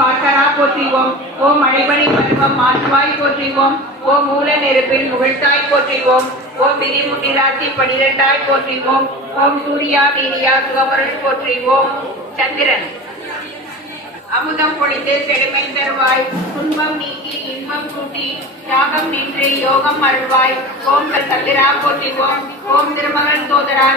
துதி போற்றிவோம் ஓ மழைபணி பருவம் மாற்றுவாய் போற்றிவோம். ஓ மூல நெருப்பில் முகழ்த்தாய் போற்றிவோம். ஓம் விதிமுட்டி பனிரெண்டாய் போற்றிவோம். ஓம் சூர்யா வீரியா சுகமருள் போற்றிவோம். சந்திரன். அமுதம் பொழிந்து செழுமை தருவாய். துன்பம் நீக்கி இன்பம் கூட்டி யாகம் நின்று யோகம் அருள்வாய். ஓம் சந்திரா போற்றிவோம். ஓம் திருமகன் சோதரா